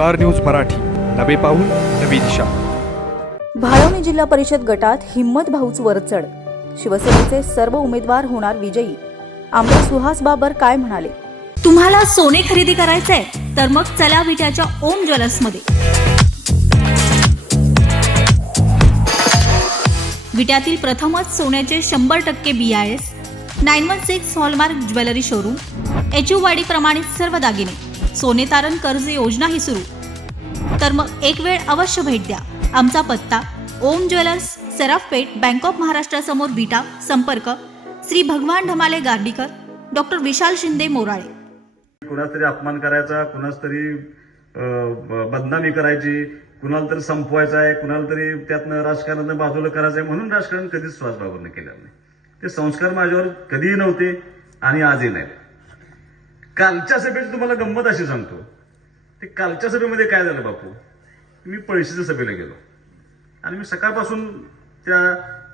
Star news Marathi, नवे पाऊल नवी दिशा. भाळवणी जिल्हा परिषद गटात हिम्मत भाऊच वरचढ. शिवसेनेचे सर्व उमेदवार होणार विजयी. आमदार सुहास बाबर काय म्हणाले? तुम्हाला सोने खरेदी करायचंय तर मग चला विट्याच्या ओम ज्वेलर्समध्ये. विट्यातील प्रथमच सोन्याचे 100% BIS 916 hallmark jewellery showroom. HUID प्रमाणित सर्व दागिने. सोने तारण कर्ज योजना ही सुरू. तर मग एक वेळ अवश्य भेट द्या. आमचा पत्ता ओम ज्वेलर्स, सराफपेठ, बँक ऑफ महाराष्ट्र समोर विटा. संपर्क श्री भगवान ढमाले गार्डीकर, डॉक्टर विशाल शिंदे मोराळे. कुणास तरी अपमान करायचा, कुणास तरी बदनामी करायची, कुणाला तरी संपवायचं आहे, कुणाला तरी त्यातनं राजकारणानं बाजूला करायचं आहे म्हणून राजकारण कधीच सुहास बाबरने केलेलं नाही. ते संस्कार माझ्यावर कधीही नव्हते आणि आजही नाही. कालच्या सभेची तुम्हाला गंमत अशी सांगतो. ते कालच्या सभेमध्ये काय झालं बापू, मी पळशीच्या सभेला गेलो आणि मी सकाळपासून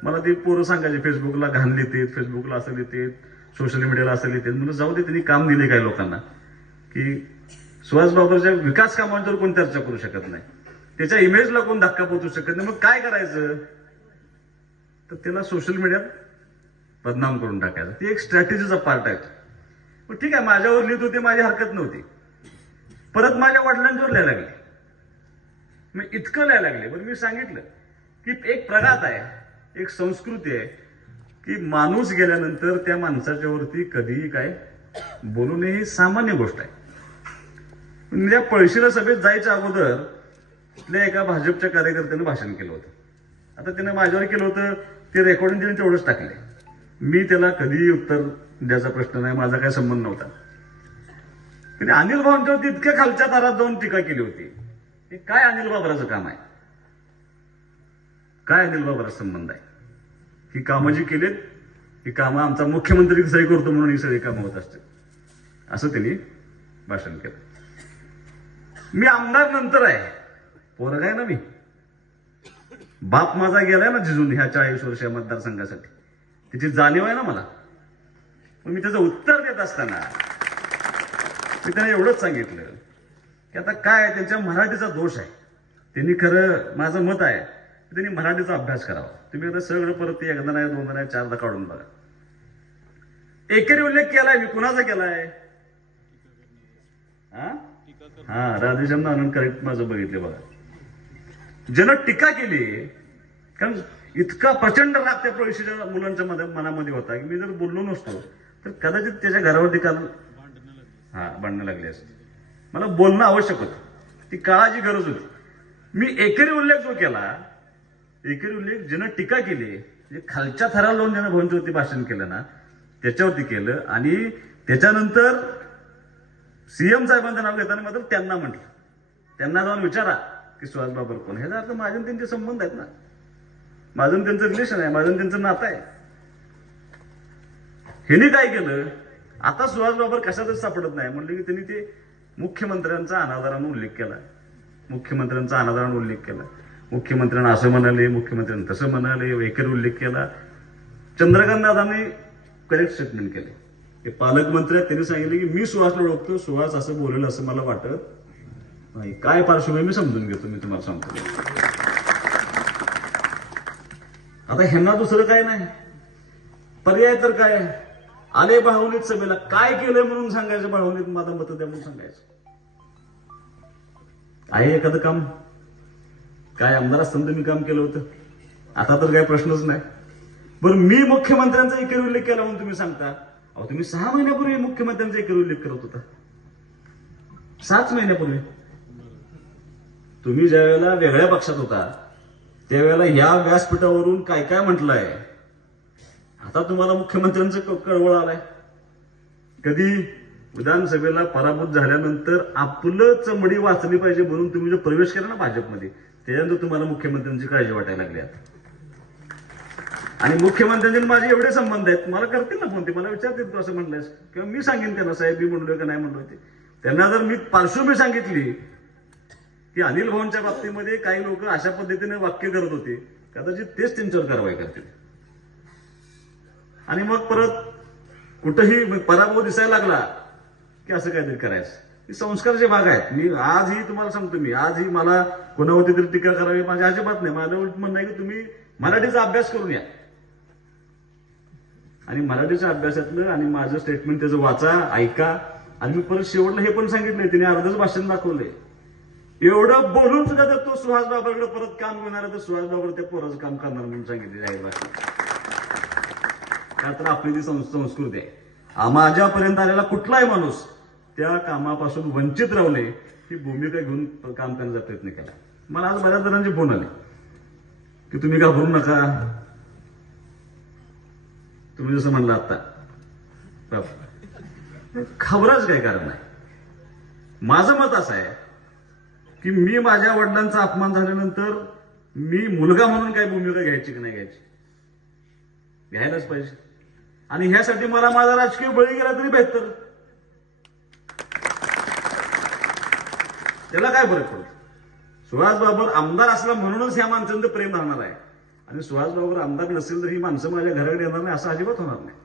मला ते पोरं सांगायचे फेसबुकला घाण लिहितेत, फेसबुकला असं लिहितेत, सोशल मीडियाला असं लिहितेत. म्हणून जाऊ दे, त्यांनी काम दिले काही लोकांना की सुहास बाबरच्या विकास कामांवर कोण चर्चा करू शकत नाही, त्याच्या इमेजला कोण धक्का पोचू शकत नाही. मग काय करायचं, तर त्याला सोशल मीडियात बदनाम करून टाकायचं. ती एक स्ट्रॅटेजीचा पार्ट आहे. पण ठीक आहे, माझ्यावर लिहित होते, माझी हरकत नव्हती. परत माझ्या वडिलांच्यावर लिहायला लागले, मी इतकं लिहायला लागले. पण मी सांगितलं की एक प्रघात आहे, एक संस्कृती आहे की माणूस गेल्यानंतर त्या माणसाच्या वरती कधीही काय बोलू नये, ही सामान्य गोष्ट आहे. मी त्या पळशीला सभेत जायच्या अगोदर तिथल्या एका भाजपच्या कार्यकर्त्यानं भाषण केलं होतं. आता त्यानं माझ्यावर केलं होतं, ते रेकॉर्डिंग त्याने तेवढंच टाकले. मी त्याला कधीही उत्तर द्यायचा प्रश्न नाही, माझा काय संबंध नव्हता. त्याने अनिल भाऊंच्यावरती इतक्या खालच्या दारात जाऊन टीका केली होती. हे काय अनिल बाबराचं काम आहे, काय अनिल बाबराचा संबंध आहे? ही कामं जी केलीत, ही कामं आमचा मुख्यमंत्री सही करतो म्हणून ही सगळी कामं होत असते, असं त्यांनी भाषण केलं. मी आमदार नंतर आहे, पोरं काय ना, मी बाप माझा गेलाय ना जिजून ह्या 40 वर्ष मतदारसंघासाठी, त्याची जाणीव आहे ना मला. पण मी त्याचं उत्तर देत असताना मी त्यांना एवढंच सांगितलं की आता काय, त्यांच्या मराठीचा दोष आहे. त्यांनी खरं, माझं मत आहे, त्यांनी मराठीचा अभ्यास करावा. तुम्ही आता सगळं परत एकदा नाही, दोनदा नाही, चारदा काढून बघा. एकेरी उल्लेख केलाय मी, कुणाचा केलाय? राधेश्याम आनंद करेक्ट माझं बघितले बघा. ज्यानं टीका केली, कारण इतका प्रचंड राग त्या पळशीच्या मुलांच्या मनामध्ये होता की मी जर बोललो नसतो तर कदाचित त्याच्या घरावरती काल भांडणं लागली असते. मला बोलणं आवश्यक होतं, ती काळाची गरज होती. मी एकेरी उल्लेख जो केला, एकेरी उल्लेख ज्यानं टीका केली, जे खालच्या थराला लावून ज्यानं भाऊंच्यावरती भाषण केलं ना, त्याच्यावरती केलं. आणि त्याच्यानंतर सीएम साहेबांचं नाव घेताना मात्र त्यांना म्हटलं, त्यांना जाऊन विचारा की सुहास बाबर कोण. ह्याचा अर्थ माझे त्यांचे संबंध आहेत ना, माझं त्यांचं रिलेशन आहे, माझं त्यांचं नातं आहे. ह्यांनी काय केलं, आता सुहास बाबर कशातच सापडत नाही म्हणलं की त्यांनी ते मुख्यमंत्र्यांचा अनादरानं उल्लेख केला, मुख्यमंत्र्यांचा अनादरानं उल्लेख केला. मुख्यमंत्र्यांना असं म्हणाले, मुख्यमंत्र्यांना तसं म्हणाले, एकेरी उल्लेख केला. चंद्रकांत दादांनी करेक्ट स्टेटमेंट केले. ते पालकमंत्री आहेत, त्यांनी सांगितले की मी सुहासला ओळखतो, सुहास असं बोलेल असं मला वाटत नाही. काय पार्श्वभूमी मी समजून घेतो, मी तुम्हाला सांगतो. आता ह्यांना दुसरं काय नाही, पर्याय तर काय, आले भावनीत सभेला, काय केलंय म्हणून सांगायचं, भावनीत माझं मत द्या म्हणून सांगायचं. आहे एखादं काम, काय आमदार असताना मी काम केलं होतं, आता तर काही प्रश्नच नाही. बरं, मी मुख्यमंत्र्यांचा एकेरी उल्लेख केला म्हणून तुम्ही सांगता. अहो, तुम्ही 6 महिन्यापूर्वी मुख्यमंत्र्यांचा एकेरी उल्लेख करत होता, 7 महिन्यापूर्वी. तुम्ही ज्या वेळेला वेगळ्या पक्षात होता त्यावेळेला या व्यासपीठावरून काय काय म्हटलंय, आता तुम्हाला मुख्यमंत्र्यांचं कळवळ आलाय. कधी विधानसभेला पराभूत झाल्यानंतर आपलं चमडी वाचली पाहिजे म्हणून तुम्ही जो प्रवेश केला ना भाजपमध्ये, त्याच्यानंतर तुम्हाला मुख्यमंत्र्यांची काळजी वाटायला लागली आता. आणि मुख्यमंत्र्यांचे माझे एवढे संबंध आहेत, मला करतील ना फोन, ते मला विचारतील तू असं म्हणलंयस, किंवा मी सांगेन त्यांना साहेब मी म्हणलोय का नाही म्हणलोय ते. त्यांना जर मी पार्श्वभूमी सांगितली की अनिल भाऊंच्या बाबतीमध्ये काही लोक अशा पद्धतीने वाक्य करत होते, कदाचित तेच त्यांच्यावर कारवाई करतील. आणि मग परत कुठंही पराभव दिसायला लागला की असं काहीतरी करायचं. ही संस्काराचे भाग आहेत. मी आजही तुम्हाला सांगतो, मी आजही मला कोणावरती तरी टीका करावी माझी अजिबात नाही. माझं उलट म्हणणं आहे की तुम्ही मराठीचा अभ्यास करून या आणि मराठीच्या अभ्यासातलं आणि माझं स्टेटमेंट त्याचं वाचा, ऐका. आणि मी परत शेवटला हे पण सांगितलंय, तिने अर्धच भाषण दाखवलंय. एवढं बोलून सुद्धा जर तो सुहास बाबरकडे परत काम घेणार आहे तर सुहास बाबर त्या पोराचं काम करणार म्हणून सांगितले जाहीर भाषण. का तर आपली ती संस्कृती आहे. माझ्यापर्यंत आलेला कुठलाही माणूस त्या कामापासून वंचित राहू नये ही भूमिका घेऊन काम करण्याचा प्रयत्न केला. मला आज बऱ्याच जणांचे फोन आले की तुम्ही घाबरू नका, तुम्ही जसं म्हणलं आता, घाबराच काय कारण आहे. माझं मत असं आहे की मी माझ्या वडिलांचा अपमान झाल्यानंतर मी मुलगा म्हणून काय भूमिका घ्यायची की नाही घ्यायची, घ्यायलाच पाहिजे. आणि ह्यासाठी मला माझा राजकीय बळी गेला तरी बेहतर. त्याला काय फरक पडतो. सुहास बाबर आमदार असला म्हणूनच ह्या माणसांचं प्रेम राहणार आहे. आणि सुहास बाबर आमदार नसेल तर ही माणसं माझ्या घराकडे येणार नाही असं अजिबात होणार नाही.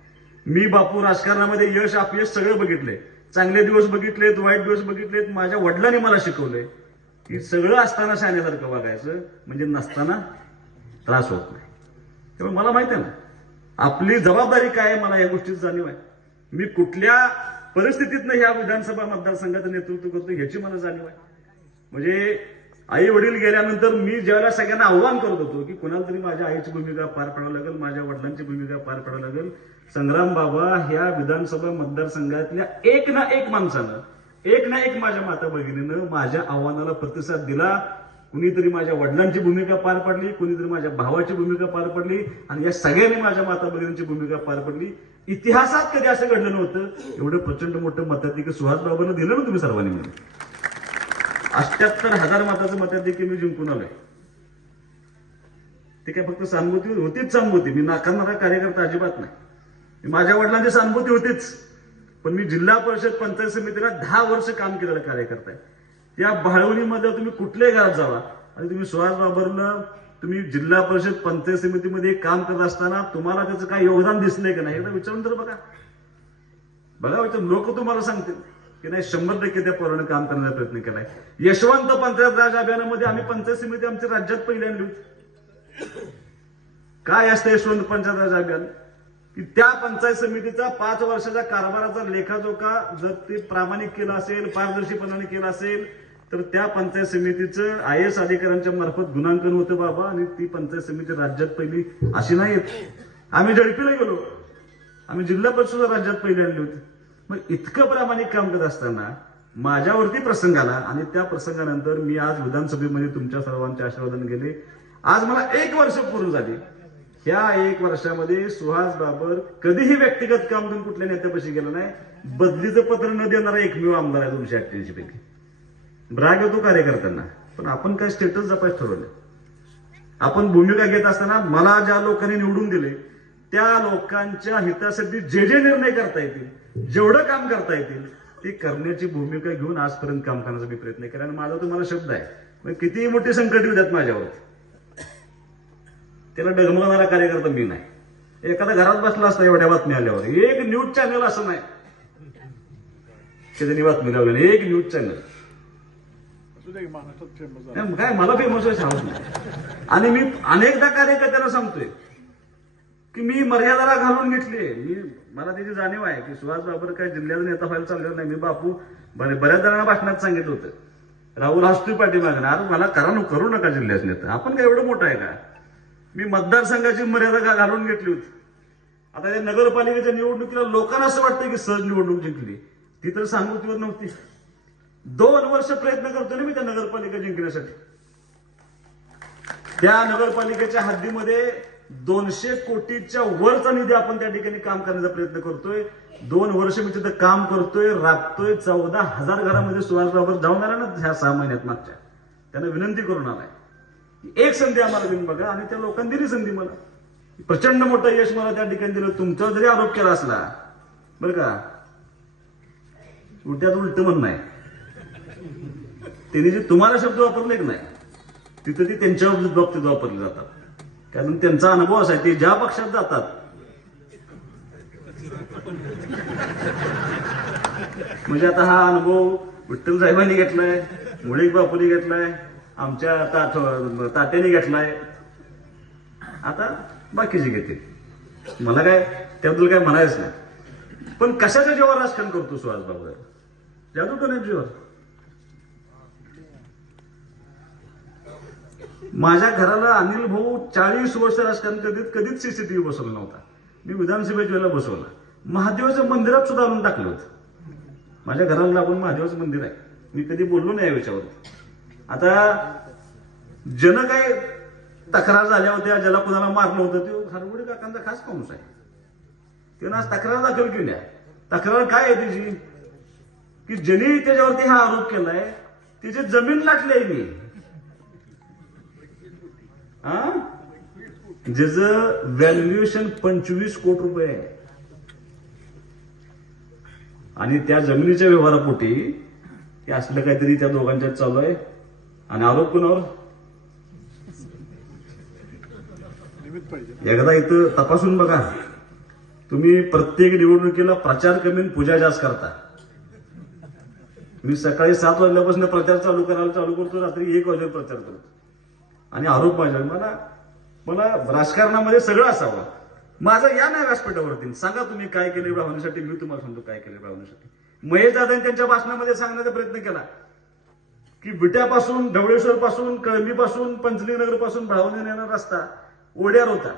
मी बापू राजकारणामध्ये यश अपयश सगळं बघितले, चांगले दिवस बघितलेत, वाईट दिवस बघितलेत. माझ्या वडिलांनी मला शिकवलंय की सगळं असताना शाण्यासारखं वागायचं, म्हणजे नसताना त्रास होत नाही. त्यामुळे मला माहिती आहे ना आपली जबाबदारी काय आहे, मला या गोष्टीची जाणीव आहे. मी कुठल्या परिस्थितीतनं ह्या विधानसभा मतदारसंघाचं नेतृत्व करतो ह्याची मला जाणीव आहे. म्हणजे आई वडील गेल्यानंतर मी ज्यावेळेला सगळ्यांना आव्हान करत होतो की कुणाला तरी माझ्या आईची भूमिका पार पाडावं लागेल, माझ्या वडिलांची भूमिका पार पाडावं लागेल, संग्राम बाबा ह्या विधानसभा मतदारसंघातल्या एक ना एक माणसानं, एक ना एक माझ्या माता भगिनीनं माझ्या आव्हानाला प्रतिसाद दिला. कुणीतरी माझ्या वडिलांची भूमिका पार पाडली, कुणीतरी माझ्या भावाची भूमिका पार पडली आणि या सगळ्यांनी माझ्या माता भगिनींची भूमिका पार पडली. इतिहासात कधी असं घडलं नव्हतं. एवढं प्रचंड मोठं मताधिक्य सुहास बाबांना दिलं ना तुम्ही सर्वांनी मिळून. 78,000 मताचं मताधिक्य मी जिंकून आलोय. ते काय फक्त सहानुभूती होतीच, सहानुभूती मी नाकारणारा कार्यकर्ता अजिबात नाही. माझ्या वडिलांची सहानुभूती होतीच, पण मी जिल्हा परिषद पंचायत समितीला 10 वर्ष काम केलेलं कार्यकर्ता आहे. त्या बाळवणीमध्ये तुम्ही कुठल्याही घरात जावा आणि तुम्ही सुहास बाबरला तुम्ही जिल्हा परिषद पंचायत समितीमध्ये काम करत असताना तुम्हाला त्याचं काय योगदान दिसलंय का नाही एकदा विचारून तर बघा. लोक तुम्हाला सांगतील की नाही 100% त्या पोरानं काम करण्याचा प्रयत्न केलाय. यशवंत पंचायत राज अभियानामध्ये आम्ही पंचायत समिती आमच्या राज्यात पहिली आणली होती. काय असतं यशवंत पंचायत राज अभियान की त्या पंचायत समितीचा 5 वर्षाच्या कारभाराचा लेखाजोखा जर ते प्रामाणिक केला असेल, पारदर्शीपणाने केला असेल तर त्या पंचायत समितीचं IAS अधिकाऱ्यांच्या मार्फत गुणांकन होतं बाबा. आणि ती पंचायत समिती राज्यात पहिली अशी नाही. आम्ही झडपीला गेलो, आम्ही जिल्हा परिषद राज्यात पहिली आणली होती. मग इतकं प्रामाणिक काम करत असताना माझ्यावरती प्रसंग आला आणि त्या प्रसंगानंतर मी आज विधानसभेमध्ये तुमच्या सर्वांच्या आशीर्वादाने गेले. आज मला 1 वर्ष पूर्ण झाली. ह्या 1 वर्षामध्ये सुहास बाबर कधीही व्यक्तिगत काम करून कुठल्या नेत्यापाशी गेला नाही. बदलीचं पत्र न देणारा एकमेव आमदार आहे 288 पैकी. राग येतो कार्यकर्त्यांना, पण आपण काय स्टेटस जपायचं ठरवलं. आपण भूमिका घेत असताना मला ज्या लोकांनी निवडून दिले त्या लोकांच्या हितासाठी जे जे निर्णय करता येतील, जेवढं काम करता येतील ते करण्याची भूमिका घेऊन आजपर्यंत काम करण्याचा मी प्रयत्न केला. आणि माझा तुम्हाला शब्द आहे, कितीही मोठी संकट येऊ द्यात माझ्यावर, त्याला डगमगणारा कार्यकर्ता मी नाही. एखादा घरात बसला असता एवढ्या बातमी आल्यावर, एक न्यूज चॅनल असं नाही त्यांनी बातमी लावली, एक न्यूज चॅनल काय मला फेमस व्हायचं हवं नाही. आणि मी अनेकदा कार्यकर्त्यांना सांगतोय की मी मर्यादा घालून घेतली. मला त्याची जाणीव आहे की सुहास बाबर काय जिल्ह्याचा नेता व्हायला चाललेला नाही. मी बापू बऱ्याच जणांना भाषणात सांगितलं होतं, राहुल हसतोय पाठीमागं, अरे मला करू नका जिल्ह्याचा नेता, आपण काय एवढं मोठं आहे का. मी मतदारसंघाची मर्यादा घालून घेतली होती. आता त्या नगरपालिकेच्या निवडणुकीला लोकांना असं वाटतं की सहज निवडणूक जिंकली, ती तर सहानुभूतीवर नव्हती. 2 वर्ष प्रयत्न करतो ना मी त्या नगरपालिका जिंकण्यासाठी. त्या नगरपालिकेच्या हद्दीमध्ये 200 कोटीच्या वरचा निधी आपण त्या ठिकाणी काम करण्याचा प्रयत्न करतोय. 2 वर्ष मी तिथं काम करतोय, राबतोय. 14,000 घरामध्ये सुहास बाबर जाऊन आला ना ह्या 6 महिन्यात मागच्या. त्यांना विनंती करून आलाय, एक संधी आम्हाला देऊन बघा. आणि त्या लोकांनी दिली संधी मला. प्रचंड मोठं यश मला त्या ठिकाणी दिलं. तुमचा जरी आरोप केला असला बरं का, उलट्यात उलट म्हणणं आहे, त्यांनी जे तुम्हाला शब्द वापरले की नाही तिथं ते त्यांच्या बाबतीत वापरले जातात. कारण त्यांचा अनुभव असा आहे, ते ज्या पक्षात जातात म्हणजे आता हा अनुभव विठ्ठल साहेबांनी घेतलाय, मुळीक बापूंनी घेतलाय, आमच्या तात्याने घेतलाय, आता बाकीचे घेतील. मला काय त्याबद्दल काय म्हणायचं नाही. पण कशाच्या जीवावर राजकारण करतो सुहास बाबू? जादू करण्याच्या जीवावर. माझ्या घराला अनिल भाऊ 40 वर्ष राजकारण कधीच सीसीटीव्ही बसवला नव्हता. मी विधानसभेच्या वेळेला बसवला. महादेवाच्या मंदिरात सुद्धा आणून टाकलं होतं. माझ्या घराला लागून महादेवाचं मंदिर आहे. मी कधी बोललो नाही या विषयावर. आता जन काय तक्रार झाल्या होत्या, ज्याला कुणाला मारलं होतं ते हरवडे काकांचा खास माणूस आहे. त्यानं आज तक्रार दाखल केली आहे. तक्रार काय आहे त्याची? की ज्यांनी त्याच्यावरती हा आरोप केलाय त्याची जमीन लाटली आहे मी. ज्याचं व्हॅल्युएशन 25 कोटी रुपये आहे. आणि त्या जमिनीच्या व्यवहारापोटी हे असलं काहीतरी त्या दोघांच्यात चालू आहे. आणि आरोप कोणावर? एकदा इथं तपासून बघा. तुम्ही प्रत्येक निवडणुकीला प्रचार कमी पूजा जास्त करता. मी सकाळी 7 वाजल्यापासून प्रचार चालू करतो, रात्री 1 वाजेला प्रचार करतो. आणि आरोप माझ्या मला राजकारणामध्ये सगळं असावं. माझं या नाही व्यासपीठावरती सांगा तुम्ही काय केले भावनेसाठी. मी तुम्हाला सांगतो काय केले भावनेसाठी. महेश दादांनी त्यांच्या भाषणामध्ये सांगण्याचा प्रयत्न केला की विट्यापासून, ढवळेश्वर पासून, कळंबी पासून, पंचलिंगनगर पासून भावने येणारा रस्ता ओढ्यावर होता.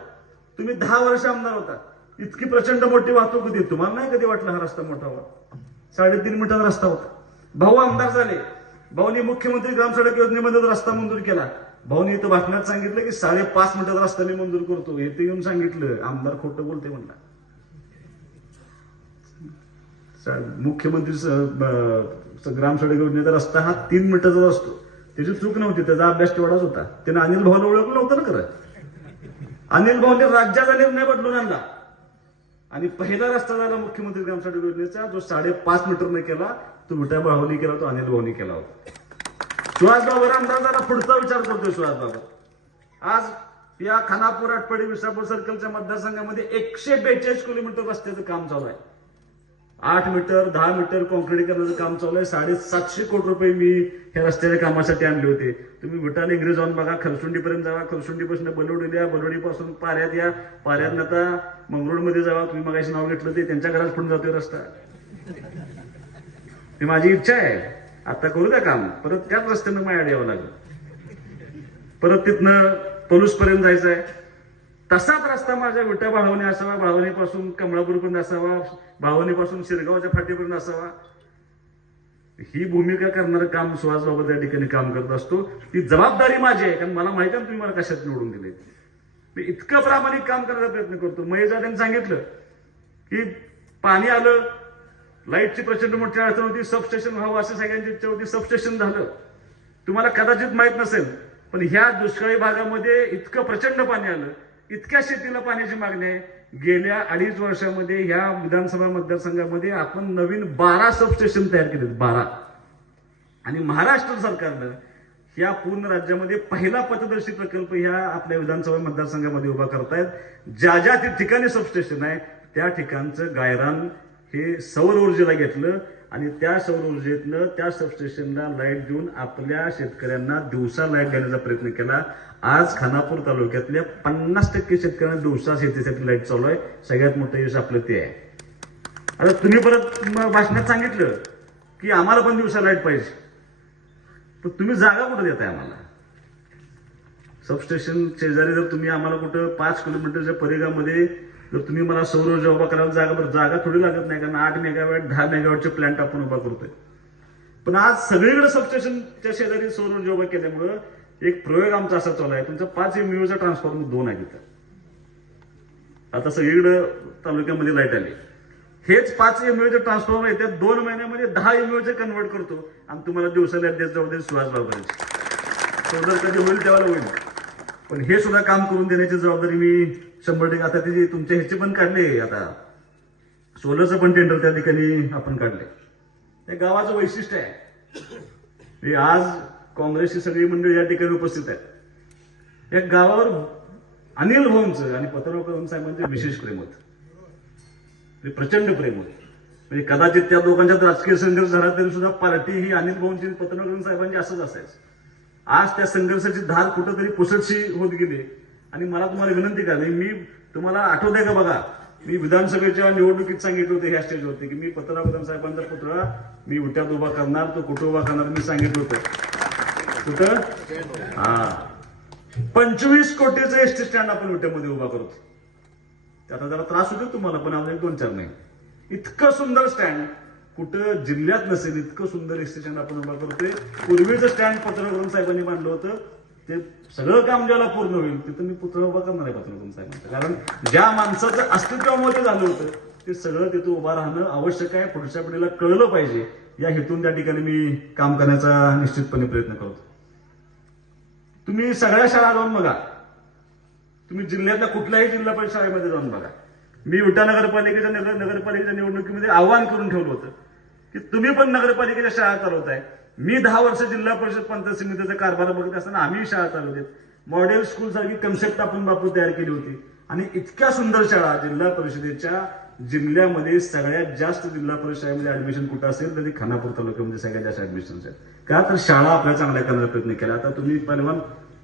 तुम्ही 10 वर्ष आमदार होता. इतकी प्रचंड मोठी वाहतूक होती. तुम्हाला नाही कधी वाटलं हा रस्ता मोठा व्हावा? 3.5 मिनिटाचा रस्ता होता. भाऊ आमदार झाले. भाऊनी मुख्यमंत्री ग्राम सडक योजनेमध्ये रस्ता मंजूर केला. भाऊनी इथं भाषणात सांगितलं की 5.5 मिनिटाचा रस्ता मी मंजूर करतो. हे ते येऊन सांगितलं. आमदार खोटं बोलते म्हणला. मुख्यमंत्री ग्राम सडक योजनेचा रस्ता हा 3 मिनिटाचा असतो. त्याची चूक नव्हती. त्याचा अभ्यास तेवढाच होता. त्यानं अनिल भाऊला ओळखलं नव्हतं ना खरं. अनिल भाऊने राज्याचा निर्णय बदलून आणला आणि पहिला रस्ता झाला मुख्यमंत्री ग्राम सडक योजनेचा, जो 5.5 मीटरने केला. तो विठा भाऊनी केला, तो अनिल भाऊनी केला होता. सुहास बाबर आमदार जरा पुढचा विचार करतोय. सुहास बाबर आज या खानापूर, आटपाडी, विसापूर सर्कलच्या मतदारसंघामध्ये 142 किलोमीटर रस्त्याचं काम चालू आहे. 8 मीटर 10 मीटर कॉन्क्रीट करण्याचं काम चालू आहे. 750 कोटी रुपये मी ह्या रस्त्याच्या कामासाठी आणले होते. तुम्ही विटाल इंग्रज जाऊन बघा. खरसुंडीपर्यंत जावा. खरसुंडीपासून बलोडीला या. बलोडीपासून पाऱ्यात या. पाऱ्यात आता मंगरुळमध्ये जावा. तुम्ही मगाशी नाव घेतलं ते त्यांच्या घरात पुढे जातोय रस्ता. ती माझी इच्छा आहे. आता करू द्या काम. परत त्याच रस्त्यानं मायाड यावं लागेल. परत तिथनं पलूस पर्यंत जायचं आहे. तसाच रस्ता माझ्या विटा भावने असावा. भावनेपासून कमळापूरपर्यंत असावा. भावनेपासून शिरगावच्या फाटीपर्यंत असावा. ही भूमिका करणारं काम सुहास बाबा त्या ठिकाणी काम करत असतो. ती जबाबदारी माझी आहे. कारण मला माहिती आहे तुम्ही मला कशात निवडून दिले. मी इतकं प्रामाणिक काम करण्याचा प्रयत्न करतो. महेश दादांनी सांगितलं की पाणी आलं, लाईटची प्रचंड मोठी अडचण होती, सबस्टेशन व्हावं असं सगळ्यांची इच्छा होती. सबस्टेशन झालं. तुम्हाला कदाचित माहित नसेल पण ह्या दुष्काळी भागामध्ये इतकं प्रचंड पाणी आलं, इतक्या शेतीला पाण्याची मागणी आहे. गेल्या 2.5 वर्षामध्ये ह्या विधानसभा मतदारसंघामध्ये आपण नवीन 12 सबस्टेशन तयार केले. 12. आणि महाराष्ट्र सरकारनं ह्या पूर्ण राज्यामध्ये पहिला पथदर्शी प्रकल्प ह्या आपल्या विधानसभा मतदारसंघामध्ये उभा करतायत. ज्या ज्या ठिकाणी सबस्टेशन आहे त्या ठिकाणचं गायरान हे सौर ऊर्जेला घेतलं आणि त्या सौर ऊर्जेतनं त्या सबस्टेशनला लाईट देऊन आपल्या शेतकऱ्यांना दिवसा लाईट देण्याचा प्रयत्न केला. आज खानापूर तालुक्यातल्या 50% शेतकऱ्यांना दिवसा शेतीसाठी लाईट चालू आहे. सगळ्यात मोठं यश आपलं ते आहे. आता तुम्ही परत भाषणात सांगितलं की आम्हाला पण दिवसा लाईट पाहिजे. तर तुम्ही जागा कुठं देताय आम्हाला? सबस्टेशन शेजारी जर तुम्ही आम्हाला कुठं 5 किलोमीटरच्या परिघामध्ये जर तुम्ही मला सौर ऊर्जा उभा करायला जागा थोडी लागत नाही. कारण 8 मेगावॅट 10 मेगावॅटचे प्लांट आपण उभा करतोय. पण आज सगळीकडे सबस्टेशनच्या शेजारी सौर ऊर्जा उभा केल्यामुळं एक प्रयोग आमचा असा चालू आहे. तुमचा 5 MVA ट्रान्सफॉर्मर 2 आहे तिथं. आता सगळीकडे तालुक्यामध्ये लाईट आली. हेच 5 MVA ट्रान्सफॉर्मर येतात. 2 महिन्यामध्ये 10 MVA कन्वर्ट करतो आणि तुम्हाला दिवसा लाईट द्यायचं जबाबदारी सुहास बाबरांची. सोलर कधी होईल तेव्हा होईल. पण हे सुद्धा काम करून देण्याची जबाबदारी मी 100%. आता त्याची तुमच्या ह्याचे पण काढले. आता सोलरचं पण टेंडर त्या ठिकाणी आपण काढले. त्या गावाचं वैशिष्ट्य आहे. आज काँग्रेसची सगळी मंडळी या ठिकाणी उपस्थित आहेत. या गावावर अनिल भाऊंचं आणि पत्रकार साहेबांचं विशेष प्रेम होतं. प्रचंड प्रेम होतं. म्हणजे कदाचित त्या दोघांच्यात राजकीय संघर्ष झाला तरी सुद्धा पार्टी ही अनिल भाऊंची पतंगराव साहेबांची असंच असायचं. आज त्या संघर्षाची धार कुठंतरी पुसटशी होत गेली आणि मला तुम्हाला विनंती करावी, मी तुम्हाला आठवतंय का बघा, मी विधानसभेच्या निवडणुकीत सांगितलं होतं ह्या स्टेजवरती की मी पतंगराव साहेबांचा पुतळा मी उट्यात उभा करणार, तो कुठं उभा करणार मी सांगितलं होतं. कुठं? 25 कोटीचं एसटी स्टँड आपण उट्यामध्ये उभा करतो. त्याचा जरा त्रास होतो तुम्हाला, पण अजून 2-4 नाही. इतकं सुंदर स्टँड कुठं जिल्ह्यात नसेल इतकं सुंदर एसटी स्टँड आपण उभा करतोय. पूर्वीचं स्टँड पत्रकार साहेबांनी मांडलं होतं, ते सगळं काम ज्याला पूर्ण होईल तिथं मी पुतळा उभा करणार आहे पत्रकार साहेबांचं. कारण ज्या माणसाचं अस्तित्वामुळे ते झालं होतं ते सगळं तिथं उभा राहणं आवश्यक आहे. पुढच्या पिढीला कळलं पाहिजे या हेतून त्या ठिकाणी मी काम करण्याचा निश्चितपणे प्रयत्न करतो. तुम्ही सगळ्या शाळा जाऊन बघा, तुम्ही जिल्ह्यातल्या कुठल्याही जिल्हा परिषद शाळेमध्ये जाऊन बघा. मी विटा नगरपालिकेच्या निवडणुकीमध्ये आवाहन करून ठेवलं होतं की तुम्ही पण नगरपालिकेच्या शाळा चालवताय. मी 10 वर्ष जिल्हा परिषद पंचायत समितीचा कारभार बघत असताना आम्ही शाळा चालवते. मॉडेल स्कूल सारखी कन्सेप्ट आपण तयार केली होती आणि इतक्या सुंदर शाळा जिल्हा परिषदेच्या जिल्ह्यामध्ये सगळ्यात जास्त जिल्हा परिषद शाळेमध्ये ऍडमिशन कुठं असेल तर ते खानापूर तालुक्यामध्ये सगळ्यात जास्त ऍडमिशन आहेत. का तर शाळा आपल्या चांगल्या करण्याचा प्रयत्न केला. आता तुम्ही पहिलवान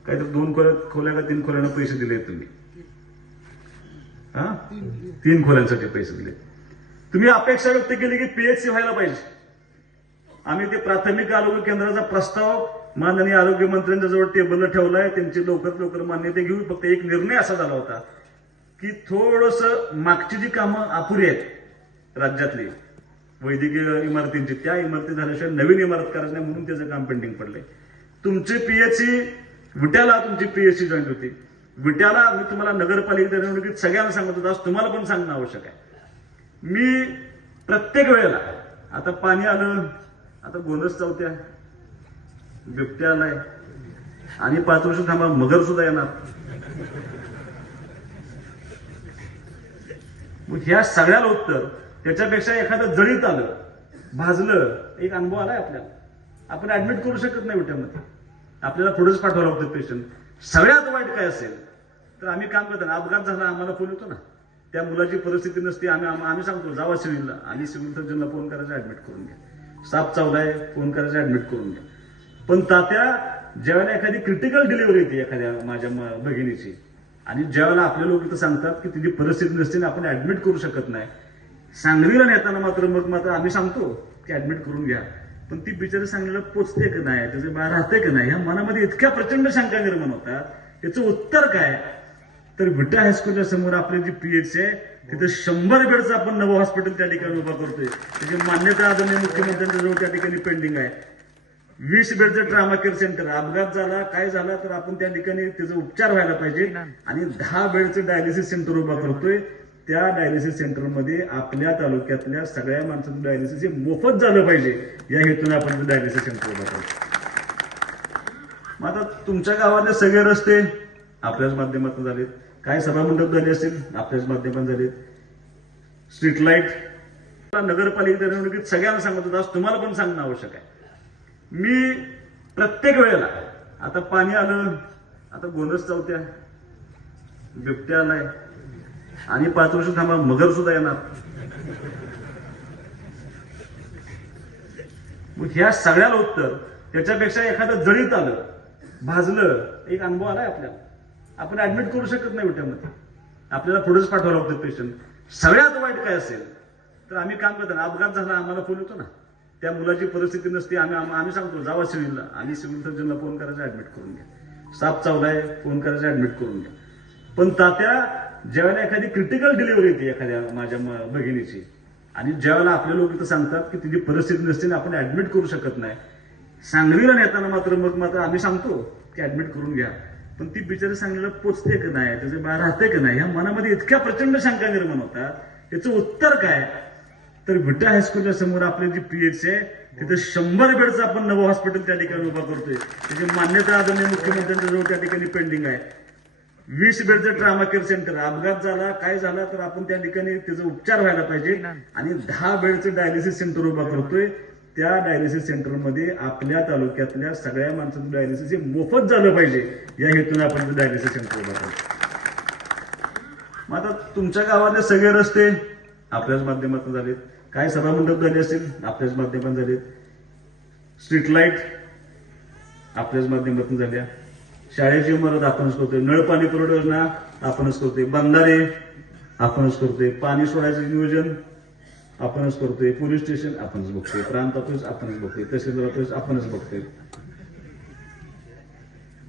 काहीतरी 2 खोल्या का 3 खोल्यांना पैसे दिले तुम्ही, 3 खोल्यांसाठी पैसे दिले. तुम्ही अपेक्षा व्यक्त केली की पीएचसी व्हायला पाहिजे. आम्ही ते प्राथमिक आरोग्य केंद्राचा प्रस्ताव माननीय आरोग्य मंत्र्यांच्या जवळ टेबलला ठेवलाय. त्यांची लवकर मान्यता घेऊन फक्त एक निर्णय असा झाला होता की थोडस मागची जी कामं अपुरी आहेत राज्यातली वैद्यकीय इमारतींची, त्या इमारती झाल्याशिवाय नवीन इमारत करायची नाही म्हणून त्याचं काम पेंडिंग पडलंय. तुमची पीएचसी विट्याला तुमची पीएचसी जॉईंट होती. विट्याला मी तुम्हाला नगरपालिकेच्या निवडणुकीत सगळ्यांना सांगत होतो, आज तुम्हाला पण सांगणं आवश्यक आहे. मी प्रत्येक वेळेला आता पाणी आलं, आता गोनस चावत्या, बिबट्या आलाय आणि 5 वर्ष थांबा मगर सुद्धा येणार. मग ह्या सगळ्याला उत्तर त्याच्यापेक्षा एखादं जळीत आलं, भाजलं, एक अनुभव आलाय आपल्याला. आपण ऍडमिट करू शकत नाही विट्यामध्ये, आपल्याला पुढेच पाठवावं लागतं पेशंट. सगळ्यात वाईट काय असेल तर आम्ही काम करताना अपघात झाला आम्हाला फोन येतो ना, त्या मुलाची परिस्थिती नसते, आम्ही सांगतो जावा सिव्हिलला, आणि सिव्हिल सर्जनला फोन करायचा ऍडमिट करून घ्या. साप चावलाय फोन करायचा ऍडमिट करून घ्या. पण तात्या ज्यावेळेला एखादी क्रिटिकल डिलिव्हरी येते एखाद्या माझ्या भगिनीची आणि ज्यावेळेला आपले लोक इथं सांगतात की तिची परिस्थिती नसते आपण ऍडमिट करू शकत नाही, सांगलीला नेताना मात्र आम्ही सांगतो की ऍडमिट करून घ्या. पण ती बिचारी सांगलीला पोचते का नाही, त्याचं बाळ राहते का नाही, ह्या मनामध्ये इतक्या प्रचंड शंका निर्माण होतात. याचं उत्तर काय तर विटा हायस्कूलच्या समोर आपली जी पीएचसी आहे तिथे 100 बेडचं आपण नवं हॉस्पिटल त्या ठिकाणी उभा करतोय. त्याची मान्यता आदरणीय मुख्यमंत्र्यांच्या जवळ त्या ठिकाणी पेंडिंग आहे. 20 बेडचं ट्रामा केअर सेंटर, अपघात झाला काय झाला तर आपण त्या ठिकाणी त्याचा उपचार व्हायला पाहिजे. आणि 10 बेडचं डायलिसिस सेंटर उभा करतोय. त्या डायलिसिस सेंटरमध्ये आपल्या तालुक्यातल्या सगळ्या माणसाचं डायलिसिस हे मोफत झालं पाहिजे या हेतून आपण डायलिसिस सेंटर उभा करतो. मग आता तुमच्या गावातले सगळे रस्ते आपल्याच माध्यमातून झालेत, काही सभामंडप झाले असतील आपल्याच माध्यमातून झालेत, स्ट्रीट लाईट. नगरपालिकेच्या निवडणुकीत सगळ्यांना सांगत होतो, आज तुम्हाला पण सांगणं आवश्यक आहे. मी प्रत्येक वेळेला आता पाणी आलं, आता गोनस चावत्या, बिबट्या आलाय आणि 5 वर्ष थांबा मगर सुद्धा येणार. मग ह्या सगळ्याला उत्तर त्याच्यापेक्षा एखादं जळीत आलं, भाजलं, एक अनुभव आलाय आपल्याला. आपण ऍडमिट करू शकत नाही विट्यामध्ये, आपल्याला पुढेच पाठवावं लागतं पेशंट. सगळ्यात वाईट काय असेल तर आम्ही काम करताना अपघात झाला आम्हाला फोन येतो ना, त्या मुलाची परिस्थिती नसते, आम्ही सांगतो जावा सिव्हिलला, आणि सिव्हिल सर्जनला फोन करायचा ऍडमिट करून घ्या. साप चावलाय फोन करायचा ऍडमिट करून घ्या. पण तात्या ज्यावेळेला एखादी क्रिटिकल डिलिव्हरी येते एखाद्या माझ्या भगिनीची आणि ज्यावेळेला आपले लोक इथं सांगतात की तिची परिस्थिती नसते आपण ऍडमिट करू शकत नाही, सांगलीला नेताना मात्र आम्ही सांगतो की ऍडमिट करून घ्या. पण ती बिचारी सांगलीला पोचते का नाही, त्याचं बाळ राहते का नाही, ह्या मनामध्ये इतक्या प्रचंड शंका निर्माण होतात. याचं उत्तर काय तर विटा हायस्कूलच्या समोर आपली जी पीएचसी आहे तिथे 100 बेडचं आपण नवं हॉस्पिटल त्या ठिकाणी उभा करतोय. त्याची मान्यता आदरणीय मुख्यमंत्र्यांच्या जवळ त्या ठिकाणी पेंडिंग आहे. 20 बेडचं ट्रामा केअर सेंटर, अपघात झाला काय झाला तर आपण त्या ठिकाणी त्याचा उपचार व्हायला पाहिजे. आणि 10 बेडचं डायलिसिस सेंटर उभा करतोय. त्या डायलिसिस सेंटरमध्ये आपल्या तालुक्यातल्या सगळ्या माणसाचं डायलिसिस हे मोफत झालं पाहिजे या हेतून आपण डायलिसिस सेंटर उभा करतो. मग आता तुमच्या गावातले सगळे रस्ते आपल्याच माध्यमातून झालेत, काय सभामंडप झाले असतील आपल्याच माध्यमातून झाले, स्ट्रीट लाईट आपल्याच माध्यमातून झाल्या, शाळेची इमारत आपणच करतोय, नळ पाणी पुरवठा योजना आपणच करतोय, बंधारे आपणच करतोय, पाणी सोडायचं नियोजन आपणच करतोय, पोलीस स्टेशन आपणच बघतोय, प्रांत ऑफिस आपणच बघतोय, तहसीलदार ऑफिस आपणच बघतोय,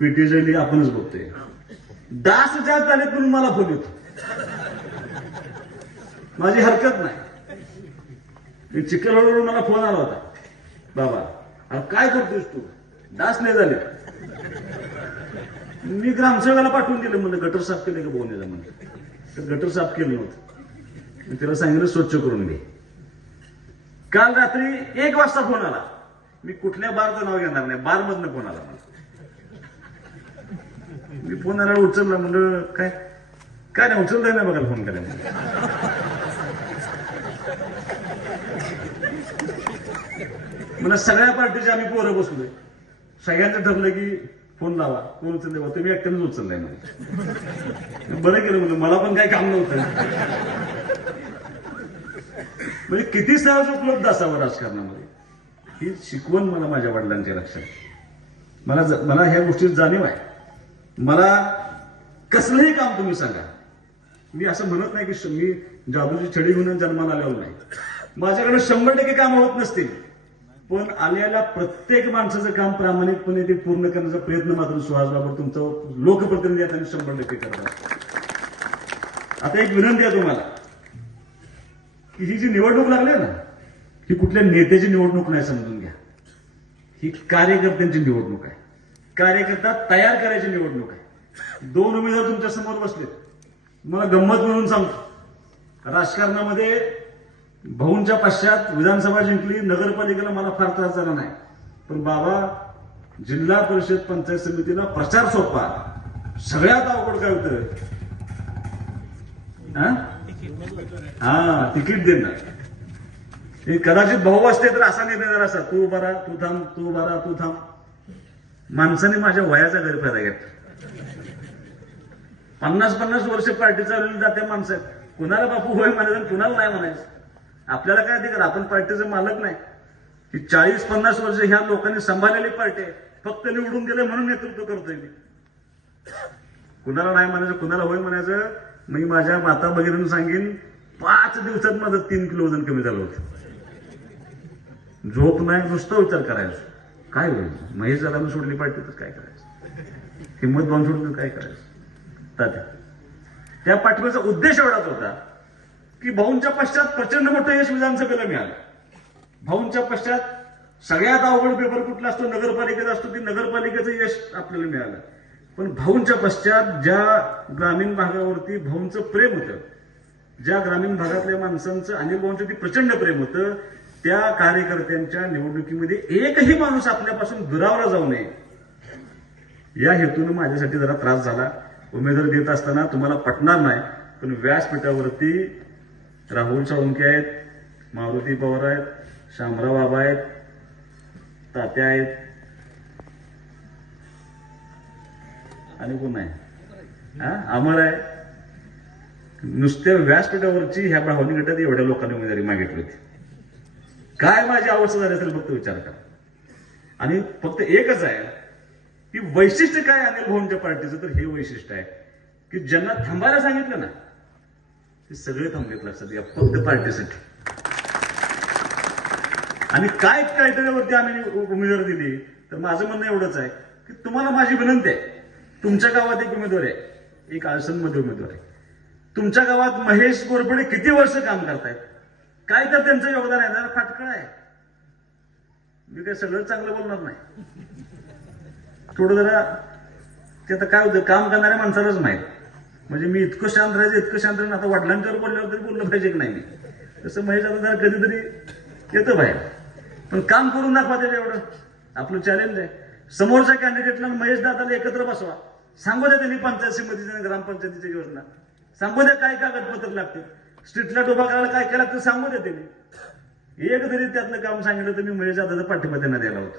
पीटीजली आपणच बघतोय. डास जास्त झाले म्हणून मला फोन येतो, माझी हरकत नाही. चिखलवाडीवरून मला फोन आला होता, बाबा अरे काय करतोस तू, डास नाही झाले. मी ग्रामसेवकाला पाठवून दिलं, म्हणलं गटर साफ केले का बोनेला, म्हणलं तर गटर साफ केलं नव्हतं. त्याला सांगितलं स्वच्छ करून घे. काल रात्री 1 वाजता फोन आला, मी कुठल्या बारचं नाव घेणार नाही, बार मधनं फोन आला मला. मी फोन आला उचलला, म्हणलं काय नाही उचलताय नाही बघायला फोन करायला. मला सगळ्या पार्टीचे आम्ही पोरं बसलोय, सगळ्यांचं ठरलं की फोन लावा, कोण उचलले, तुम्ही एकट्यानेच उचललाय म्हणजे बरं केलं, म्हणलं मला पण काही काम नव्हतं. म्हणजे किती सहज उपलब्ध असावं राजकारणामध्ये, ही शिकवण मला माझ्या वडिलांच्या लक्षात. मला ह्या गोष्टीत जाणीव आहे. मला कसलंही काम तुम्ही सांगा, मी असं म्हणत नाही की मी जादूची छडी घेऊन जन्माला आलेलो नाही. माझ्याकडे 100% काम होत नसतील, पण आलेल्या प्रत्येक माणसाचं काम प्रामाणिकपणे ते पूर्ण करण्याचा प्रयत्न मात्र सुहास बाबर तुमचं लोकप्रतिनिधी आहेत आणि 100% करतात. आता एक विनंती आहे तुम्हाला की ही जी निवडणूक लागली ना, ही कुठल्या नेत्याची निवडणूक नाही समजून घ्या, ही कार्यकर्त्यांची निवडणूक आहे. कार्यकर्ता तयार करायची निवडणूक आहे. 2 उमेदवार तुमच्या समोर बसले. मला गंमत म्हणून सांगतो, राजकारणामध्ये भाऊंच्या पश्चात विधानसभा जिंकली, नगरपालिकेला मला फार त्रास झाला नाही, पण बाबा जिल्हा परिषद पंचायत समितीला प्रचार सोपा, सगळ्यात अवघड काय होतं, तिकीट देणार. हे कदाचित भाऊ असते तर असा निर्णय झाला असता, तू उभा राहा, तू थांब, तू उभा राहा, तू थांब. माणसाने माझ्या वयाचा गैरफायदा घेतला. 50-50 वर्ष पार्टी चालवली जाते माणसं, कुणाला बापू होय म्हणायचं, कुणाला नाही म्हणायचं. आपल्याला काय अधिकार, आपण पार्टीचे मालक नाही. ही 40-50 वर्ष ह्या लोकांनी सांभाळलेली पार्टी आहे, फक्त निवडून दिले म्हणून नेतृत्व करतोय मी. कुणाला नाही म्हणायचं, कुणाला होय म्हणायचं. मी माझ्या माता भगिनींना सांगेन, 5 दिवसात माझं 3 किलो वजन कमी झालं होतं. झोप नाही, नुसतं विचार करायचं काय होईल. महेश दादांना सोडली पार्टी तर काय करायचं, हिंमत बांधून सोडली तर काय करायचं. त्या पाठिंब्याचा उद्देश एवढाच होता की भाऊंच्या पश्चात प्रचंड मोठं यश विधानसभेला मिळालं. भाऊंच्या पश्चात सगळ्यात अवघड पेपर कुठला असतो, नगरपालिकेचा असतो, ती नगरपालिकेचं यश आपल्याला मिळालं. पण भाऊंच्या पश्चात ज्या ग्रामीण भागावरती भाऊंचं प्रेम होतं, ज्या ग्रामीण भागातल्या माणसांचं अनिल भाऊंचं ती प्रचंड प्रेम होतं, त्या कार्यकर्त्यांच्या निवडणुकीमध्ये एकही माणूस आपल्यापासून दुरावला जाऊ नये या हेतून माझ्यासाठी जरा त्रास झाला. उमेदवार देत असताना तुम्हाला पटणार नाही, पण व्यासपीठावरती राहुल साळुंखे आहेत, मारुती पवार आहेत, शामराव बाबा आहेत, तात्या आहेत आणि कोण आहे, अमर आहे. नुसत्या व्यासपीठावरची ह्या भावनी गटात एवढ्या लोकांनी उमेदवारी मागितली होती. काय माझी अवस्था झाली असेल फक्त विचार करा. आणि फक्त एकच आहे की वैशिष्ट्य काय अनिल भाऊंच्या पार्टीचं, तर हे वैशिष्ट्य आहे की ज्यांना थांबायला सांगितलं ना ते सगळे थांबलेत, लक्षात घ्या, फक्त पार्टीसाठी. आणि काय क्रायटेरियावरती आम्ही उमेदवार दिली, तर माझं म्हणणं एवढंच आहे की तुम्हाला माझी विनंती आहे, तुमच्या गावात एक उमेदवार आहे, एक आळसनमध्ये उमेदवार आहे. तुमच्या गावात महेश गोरपडे किती वर्ष काम करतायत, काय तर त्यांचं योगदान आहे, जरा फाटकळ आहे. मी काही सगळं चांगलं बोलणार नाही, थोडं जरा ते आता काय होतं, काम करणाऱ्या माणसालाच माहित. म्हणजे मी इतकं शांत राहायचं, इतकं शांत राहीन, आता वडिलांच्यावर बोलल्यावर तरी बोललं पाहिजे की नाही मी. तसं महेश आता जरा कधीतरी येतं बाहेर, पण काम करून दाखवा त्याच्या, एवढं आपलं चॅलेंज आहे. समोरच्या कॅन्डिडेटला महेश दादाला एकत्र बसवा, सांगू द्या त्यांनी पंचायत समितीच्या आणि ग्रामपंचायतीच्या योजना, सांगू द्या काय कागदपत्र लागते, स्ट्रीटला उभा करायला काय केला तर सांगू द्या त्यांनी. एक जरी त्यातलं काम सांगितलं तर मी महेश दादाचा पाठिंबा त्यांना द्यायला होतो.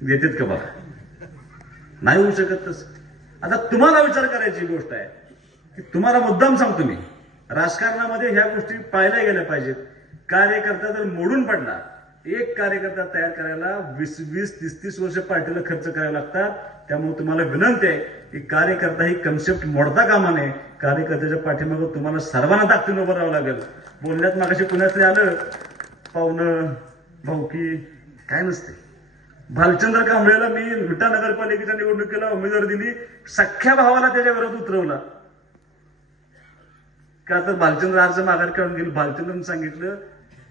देतात का बघा, नाही होऊ शकत तसं. आता तुम्हाला विचार करायची गोष्ट आहे की तुम्हाला मुद्दाम सांगतो मी, राजकारणामध्ये ह्या गोष्टी पाळल्या गेल्या पाहिजेत. कार्यकर्ता जर मोडून पडला, एक कार्यकर्ता तयार करायला 20, 30 वर्ष पार्टीला खर्च करायला लागतात. त्यामुळे तुम्हाला विनंती आहे की कार्यकर्ता ही कन्सेप्ट मोडता कामा नये. कार्यकर्त्याच्या पाठीमागे तुम्हाला सर्वांना ताकदीने उभं राहावं लागेल. बोलण्यात मागाशी कुणातरी आलं पाहुणं भाऊकी काय नसते. भालचंद्र कांबळेला मी विटा नगरपालिकेच्या निवडणुकीला उमेदवारी दिली, सख्ख्या भावाला त्याच्या विरोधात उतरवला. का तर भालचंद्र अर्ज माघार काढून गेले. भालचंद्रने सांगितलं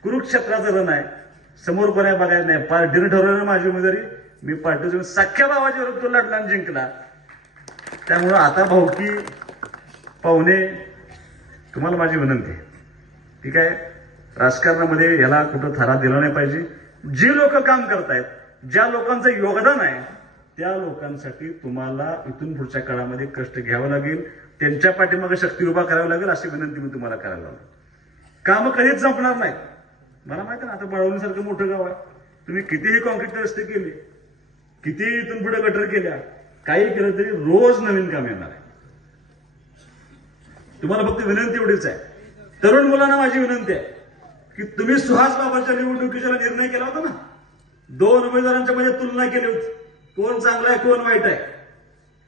कुरुक्षेत्राचं रण आहे, समोर कोणा बघायचं नाही, पार्टीने ठरवलं माझी उमेदवारी, मी पार्टीच्या सख्ख्या भावाच्या विरोधात तो लढला आणि जिंकला. त्यामुळं आता भाऊकी पाहुणे तुम्हाला माझी विनंती आहे, ठीक आहे, राजकारणामध्ये याला कुठं थरा दिला नाही पाहिजे. जी लोक काम करतायत, ज्या लोकांचं योगदान आहे, त्या लोकांसाठी तुम्हाला इथून पुढच्या काळामध्ये कष्ट घ्यावं लागेल, त्यांच्या पाठीमागे शक्ती उभा करावी लागेल, अशी विनंती मी तुम्हाला करायला लागलो. कामं कधीच संपणार नाहीत. मला माहिती ना, आता बाळवणीसारखं मोठं गाव आहे, तुम्ही कितीही कॉन्क्रीट रस्ते केले, कितीही इथून पुढे गटर केल्या, काही केलं तरी रोज नवीन काम येणार आहे. तुम्हाला फक्त विनंती एवढीच आहे, तरुण मुलांना माझी विनंती आहे की तुम्ही सुहास बाबाच्या निवडणुकीचा निर्णय केला होता ना, 2 उमेदवारांच्या मध्ये तुलना केली होती, कोण चांगला आहे कोण वाईट आहे,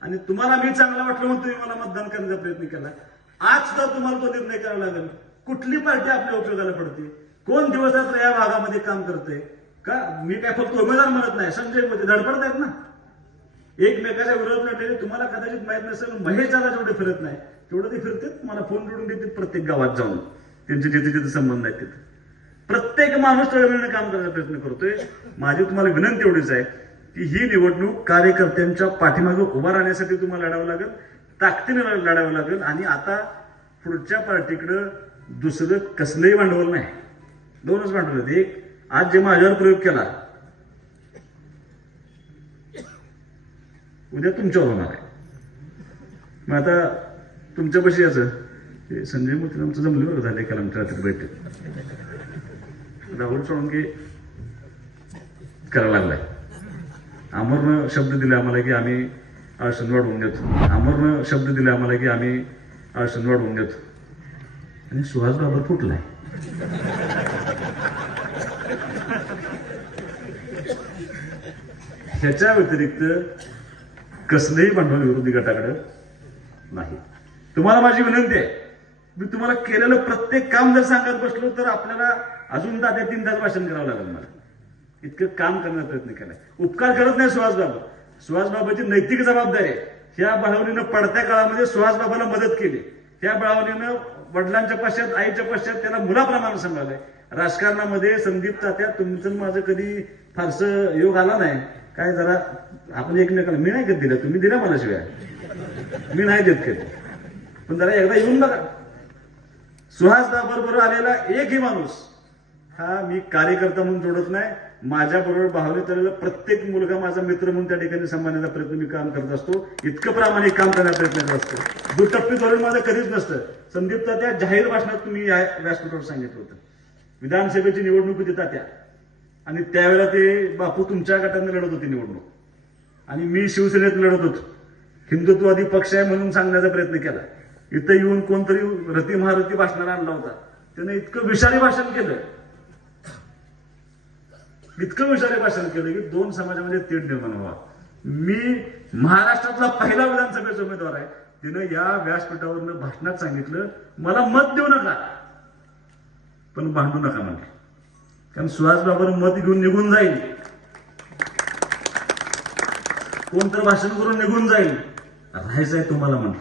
आणि तुम्हाला मी चांगला वाटलं म्हणून तुम्ही मला मतदान करण्याचा प्रयत्न केला. आज सुद्धा तुम्हाला तो निर्णय करावा लागेल. कुठली पार्टी आपल्या उपयोगाला पडते, कोण दिवस रात्र या भागामध्ये काम करते का. मी काय फक्त उमेदवार म्हणत नाही, संजय मोदी धडपडतायत ना एकमेकाच्या विरोधात लढलेले. तुम्हाला कदाचित माहित नसेल, महेश दादा जेवढे फिरत नाही तेवढं ते फिरतात, मला फोन जोडून देतात प्रत्येक गावात जाऊन, त्यांचे जिथे जिथे संबंध आहेत तिथे. प्रत्येक माणूस तळमळीने काम करायचा प्रयत्न करतोय. माझी तुम्हाला विनंती एवढीच आहे की ही निवडणूक कार्यकर्त्यांच्या पाठीमागे उभा राहण्यासाठी तुम्हाला लढावं लागेल, ताकदीने लढावं लागेल. आणि आता पुढच्या पार्टीकडे दुसरं कसलंही भांडवल नाही, 2च भांडवल आहेत. एक, आज जे माझ्यावर प्रयोग केला, उद्या तुमच्यावर होणार आहे. मग आता तुमच्यापाशी याचं संजय मोती आमचं जमलं झाले काल आमच्या रात्री बैठक, राहुल सोळंके करायला लागलाय. अमरनं शब्द दिले आम्हाला की आम्ही आळसण वाढवून देतो, अमरनं शब्द दिले आम्हाला की आम्ही आळसण वाढवून देतो, आणि सुहास बाबर फुटलाय. ह्याच्या व्यतिरिक्त कसलंही भांडवल विरोधी गटाकडे नाही. तुम्हाला माझी विनंती आहे, मी तुम्हाला केलेलं प्रत्येक काम जर सांगत बसलो तर आपल्याला अजून 3 तास भाषण करावं लागेल. मला इतकं काम करण्याचा प्रयत्न केलाय. उपकार करत नाही सुहास बाबा. सुहास बाबाची नैतिक जबाबदारी आहे. ह्या बळावणीनं पडत्या काळामध्ये सुहास बाबाला मदत केली. त्या बळावणीनं वडिलांच्या पश्चात, आईच्या पश्चात त्याला मुलाप्रमाणे सांभाळलंय. राजकारणामध्ये संदीप तात्या तुमचं माझं कधी फारसं योग आला नाही. काय जरा आपण एकमेकाला, मी नाही कधी दिलं, तुम्ही दिला मला शिवाय, मी नाही देत कधी, पण जरा एकदा येऊन बघा. सुहास बरोबर आलेला एकही माणूस हा मी कार्यकर्ता म्हणून जोडत नाही. माझ्या बरोबर भावनेत आलेला प्रत्येक मुलगा माझा मित्र म्हणून त्या ठिकाणी सांभाळण्याचा प्रयत्न मी काम करत असतो. इतकं प्रामाणिक काम करण्याचा प्रयत्न करत असतो. दुटप्पी धोरण माझं कधीच नसतं. संदीप तात्या जाहीर भाषणात तुम्ही या व्यासपीठावर सांगितलं होतं, विधानसभेची निवडणूक होती तात्या, आणि त्यावेळेला ते बापू तुमच्या गटाने लढत होती निवडणूक, आणि मी शिवसेनेत लढत होतो. हिंदुत्ववादी पक्ष आहे म्हणून सांगण्याचा प्रयत्न केला. इथं येऊन कोणतरी रती महारथी भाषणाला आणला होता, त्याने इतकं विषारी भाषण केलं, इतकं विषारी भाषण केलं की 2 समाजामध्ये तेढ निर्माण व्हावा. मी महाराष्ट्रातला पहिला विधानसभेचा उमेदवार आहे. तिनं या व्यासपीठावरनं भाषणात सांगितलं, मला मत देऊ नका पण भांडू नका म्हणलं, कारण सुहास बाबर मत घेऊन निघून जाईल, कोणतं भाषण करून निघून जाईल, राहायचं आहे तुम्हाला म्हणलं.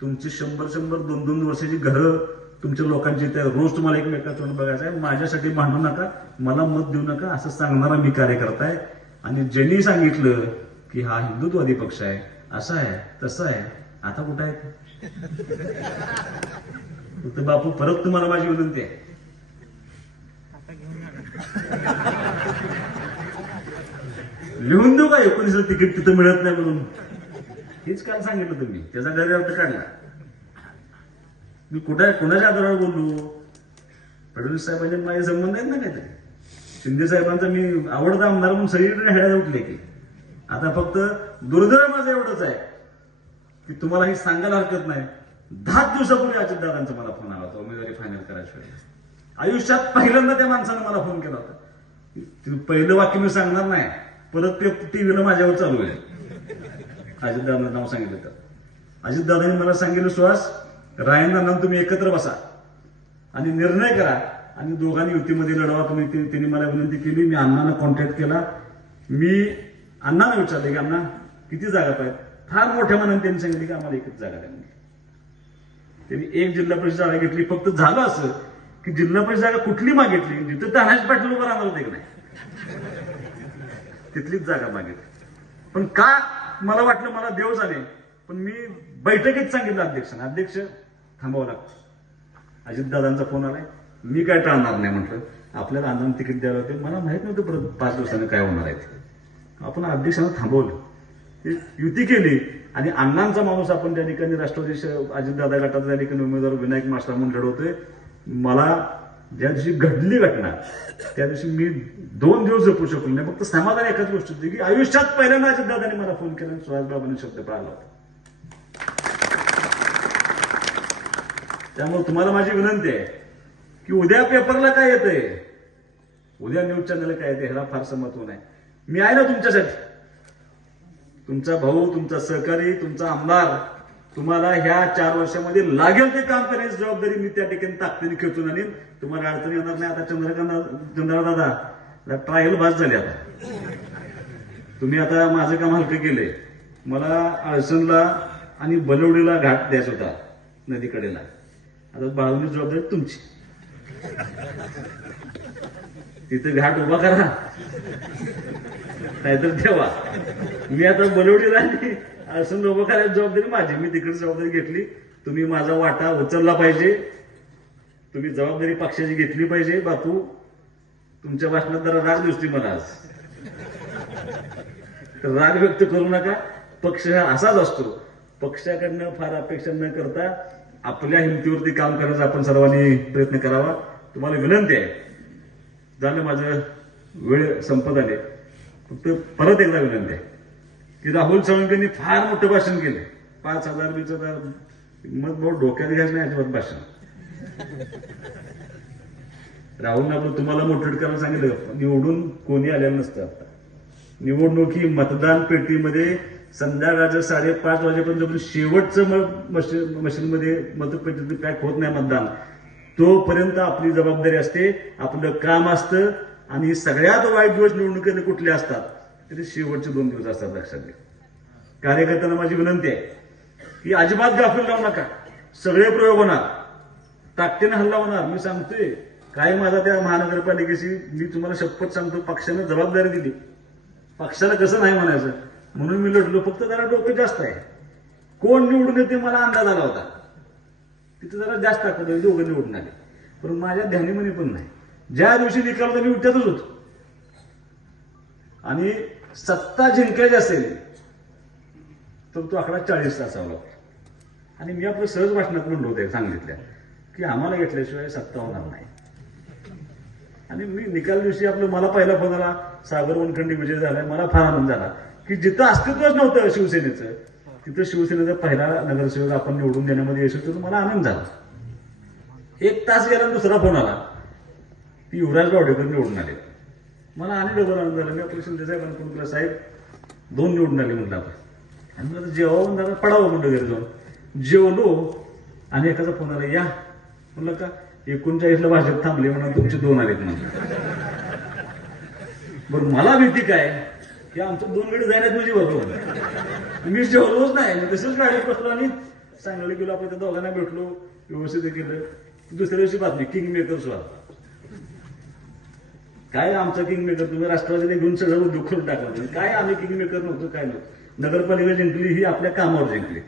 तुमची 100 2 वर्षाची घरं तुमच्या लोकांची, त्या रोज तुम्हाला एकमेकांना बघायचं आहे. माझ्यासाठी भांडू नका, मला मत देऊ नका असं सांगणारा मी कार्यकर्ता आहे. आणि ज्यांनी सांगितलं की हा हिंदुत्ववादी पक्ष आहे, असं आहे तसं आहे, आता कुठं आहे फक्त बापू. परत तुम्हाला माझी विनंती आहे, लिहून देऊ का 19 तिकीट तिथं मिळत नाही म्हणून? हेच काल सांगितलं तुम्ही, त्याचा गैरअर्थ काढला. मी कुणाच्या आधारावर बोललो? फडणवीस साहेबांचे माझे संबंध आहेत ना काहीतरी. शिंदे साहेबांचा मी आवडता आमदार म्हणून सगळीकडे हेळ्या उठले की. आता फक्त दुर्दैव माझं एवढंच आहे की तुम्हाला हे सांगायला हरकत नाही, 10 दिवसापूर्वी अजितदादांचा मला फोन आला होता उमेदवारी फायनल करायच्या वेळेला. आयुष्यात पहिल्यांदा त्या माणसानं मला फोन केला होता. पहिलं वाक्य मी सांगणार नाही, परत ते टीव्हीला माझ्यावर चालू आहे. अजितदादांचं नाव सांगितलं तर अजितदादांनी मला सांगितलं, सुहास रायंदांना तुम्ही एकत्र बसा आणि निर्णय करा आणि दोघांनी युतीमध्ये लढवा. त्यांनी मला विनंती केली. मी अण्णांना कॉन्टॅक्ट केला. मी अण्णांना विचारले की अण्णा किती जागा पाहिजे. फार मोठ्या मनाने त्यांनी सांगितले की आम्हाला एकच जागा द्या. त्यांनी एक जिल्हा परिषद जागा घेतली. फक्त झालं असं की जिल्हा परिषद जागा कुठली मागितली, जिथं तानाजी पाटील उभं राहणार होते की नाही, तिथलीच जागा मागितली. पण का मला वाटलं मला देव जाणे, पण मी बैठकीत सांगितलं अध्यक्षांना, अध्यक्ष थांबावं लागतं. अजितदादांचा फोन आलाय, मी काय टाळणार नाही म्हटलं. आपल्याला अण्णांना तिकीट द्यायला होते, मला माहित नव्हतं परत 5 दिवसांनी काय होणार आहे ते. आपण अध्यक्षांना थांबवलं, युती केली आणि अण्णांचा माणूस आपण त्या ठिकाणी राष्ट्रवादी अजितदादा गटात त्या ठिकाणी उमेदवार विनायक मास्टर म्हणून लढवतोय. मला ज्या दिवशी घडली घटना त्या दिवशी मी 2 दिवस जपू शकलो नाही. फक्त समाधान एकच गोष्ट होती की आयुष्यात पहिल्यांदा अजितदादांनी मला फोन केला, सुहासबाबांनी शब्द पाळला होता. त्यामुळे तुम्हाला माझी विनंती आहे की उद्या पेपरला काय येतंय, उद्या न्यूज चॅनलला काय येते, ह्याला फारसं महत्व नाही. मी आहे ना तुमच्यासाठी, तुमचा भाऊ, तुमचा सहकारी, तुमचा आमदार. तुम्हाला ह्या 4 वर्षामध्ये लागेल ते काम करण्याची जबाबदारी मी त्या ठिकाणी ताकदीने खेचून आणीन. तुम्हाला अडचण येणार नाही. आता चंद्रदादा ट्रायल पास झाले. आता तुम्ही आता माझं काम हलकं केलंय. मला अळसणला आणि बलवडीला घाट द्यायचा होता नदीकडेला. आता बाळवणी जबाबदारी तुमची. तिथे घाट उभा करा नाहीतर ठेवा. मी आता बलवडीला आणि अळसणला उभं करायची जबाबदारी माझी. मी तिकडे जबाबदारी घेतली. तुम्ही माझा वाटा उचलला पाहिजे. तुम्ही जबाबदारी पक्षाची घेतली पाहिजे. बापू तुमच्या भाषणात जरा राग दिसतोय मला आज. राग व्यक्त करू नका. पक्ष हा असाच असतो. पक्षाकडनं फार अपेक्षा न करता आपल्या हिमतीवरती काम करायचा आपण सर्वांनी प्रयत्न करावा. तुम्हाला विनंती आहे. झालं माझं वेळ संपत आले. फक्त परत एकदा विनंती आहे की राहुल सावंतांनी फार मोठं भाषण केलं. 5,000 20,000 मत बहुत डोक्यात घ्यायचं नाही अजिबात भाषण. राहुलने आपलं तुम्हाला मोटिवेट करायला सांगितलं. निवडून कोणी आलेलं नसतं. आता निवडणूक ही मतदान पेटीमध्ये संध्याकाळचं 5:30 वाजेपर्यंत शेवटचं मशीनमध्ये मतपेटीत पॅक होत नाही मतदान, तोपर्यंत आपली जबाबदारी असते, आपलं काम असतं. आणि सगळ्यात वाईट दिवस निवडणुकीने कुठले असतात तरी शेवटचे 2 दिवस असतात. लक्षात घ्या. कार्यकर्त्यांना माझी विनंती आहे की अजिबात गाफील राहू नका. सगळे प्रयोग होणार, ताकदीने हल्ला होणार. मी सांगतोय काय, माझा त्या महानगरपालिकेशी मी तुम्हाला शपथ सांगतो, पक्षाने जबाबदारी दिली. पक्षाला कसं नाही म्हणायचं म्हणून मी लढलो. फक्त जरा डोकं जास्त आहे. कोण निवडून येते मला अंदाज आला होता. तिथे जरा जास्त ताकद आहे, दोघं निवडून आले. पण माझ्या ध्यानीमनी पण नाही. ज्या दिवशी निकाल होता मी उठ्यातच होतो. आणि सत्ता जिंकायची असेल तर तो आकडा 40 असावा लागतो. आणि मी आपलं सहज भाषणात म्हणलो होते, सांगितल्या की आम्हाला घेतल्याशिवाय सत्ता होणार नाही. आणि मी निकाल दिवशी आपलं मला पहिला फोन आला, सागर वनखंडी विजय झालाय. मला फार आनंद झाला की जिथं अस्तित्वच नव्हतं शिवसेनेचं तिथं शिवसेनेचा पहिला नगरसेवक आपण निवडून देण्यामध्ये यश होतं. मला आनंद झाला. 1 तास गेला दुसरा फोन आला की युवराज गावडेकर निवडून आले. मला आणि डबल आनंद झाला. मी आपल्या शिंदे साहेबांना फोन केला, साहेब 2 निवडून आले म्हणलं आपण. आणि मला जेवावं जरा पडावं म्हणलं घरी जाऊन. जेवलो आणि एखादा फोन आला, या म्हणलं का 39ला भाजप थांबले म्हणून तुमचे 2 आलेत म्हणून. बरं मला भीती काय की आमचं 2 गडी जाण्यात म्हणजे बरोबर. मी जेवलोच नाही. मी तसंच गाडीत बसलो आणि सांगली गेलो. आपण त्या दोघांना भेटलो, व्यवस्थित केलं. दुसऱ्या दिवशी बातमी, किंग मेकर स्वार. काय आमचा किंग मेकर, तुम्ही राष्ट्रवादीने घेऊन सगळं उद्योग करून टाकला. काय आम्ही किंग मेकर नव्हतो, काय नव्हतं. नगरपालिका जिंकली ही आपल्या कामावर जिंकली.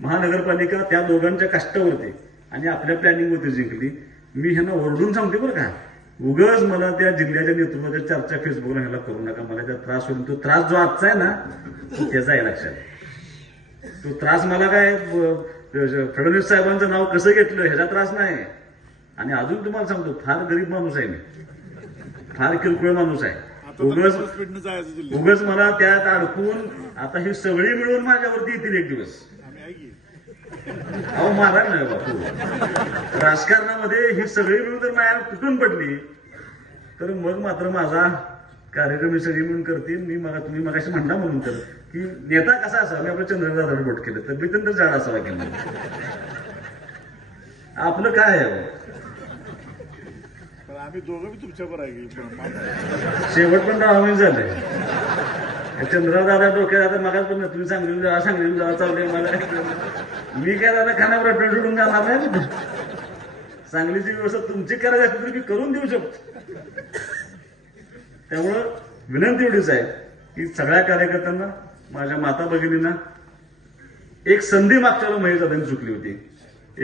महानगरपालिका त्या दोघांच्या कष्टावरती आणि आपल्या प्लॅनिंगवरती जिंकली. मी ह्यांना ओरडून सांगते बरं का, उगाच मला त्या जिल्ह्याच्या नेतृत्वाच्या चर्चा फेसबुकला ह्याला करू नका. मला त्या त्रास होईल. तो त्रास जो आजचा आहे ना तो त्याचा आहे लक्षात. तो त्रास मला काय फडणवीस साहेबांचं नाव कसं घेतलं ह्याचा त्रास नाही. आणि अजून तुम्हाला सांगतो, फार गरीब माणूस आहे मी, फार किरकोळ माणूस आहे. उगाच मला त्यात अडकून आता ही सगळी मिळून माझ्यावरती येतील एक दिवस. अहो महाराज नाही बापू, राजकारण राजकारणामध्ये ही सगळी मिळून जर माझ्या तुटून पडली तर मग मात्र माझा कार्यक्रम ही सगळी मिळून करतील. तुम्ही मगाशी म्हणला म्हणून तर की नेता कसा असावा, मी आपलं चंद्रकांत बोट केलं तर मी तर जाड असावा की नाही. आपलं काय आहे आम्ही दोघं बी तुमच्यावर आहे. शेवट पण राहावं झालंय. चंद्रराव दादा डोक्यात आता मगाच पण तुम्ही सांगली जावा चाललंय मला. मी काय दादा खाण्यावर रट्टा सोडून जाणार नाही. सांगलीची व्यवस्था तुमची करायची असली तरी मी करून देऊ शकतो. त्यामुळं विनंती एवढीच आहे की सगळ्या कार्यकर्त्यांना, माझ्या माता भगिनींना एक संधी मागच्या वेळेला महेश दादांनी चुकली होती.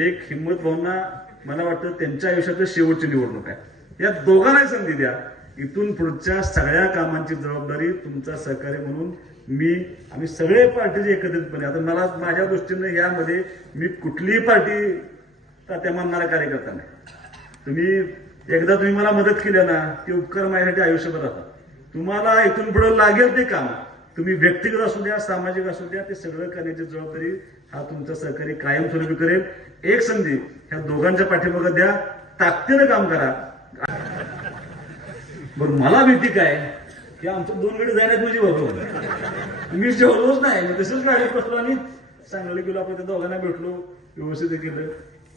एक हिम्मत भाऊंना मला वाटतं त्यांच्या आयुष्यातली शेवटची निवडणूक आहे. या दोघांनाही संधी द्या. इथून पुढच्या सगळ्या कामांची जबाबदारी तुमचा सहकारी म्हणून आम्ही सगळे पार्टीचे एकत्रितपणे, आता मला माझ्या दृष्टीनं यामध्ये मी कुठलीही पार्टी त्या मानणारा कार्यकर्ता नाही. एकदा तुम्ही मला मदत केली ना, ते उपकार माझ्यासाठी आयुष्यभर राहतात. तुम्हाला इथून पुढे लागेल ते काम, तुम्ही व्यक्तिगत असू द्या, सामाजिक असू द्या, ते सगळं करण्याची जबाबदारी हा तुमचा सहकारी कायमस्वरूपी करेल. एक संधी ह्या दोघांच्या पाठीमागे द्या, ताकदीनं काम करा. बरं, मला भीती काय की आमच्या 2 वेळी जाण्यात म्हणजे बरोबर मी जेवलोच नाही. मी तसंच गाडीत बसलो आणि सांगली गेलो. आपण त्या दोघांना भेटलो, व्यवस्थित केलं.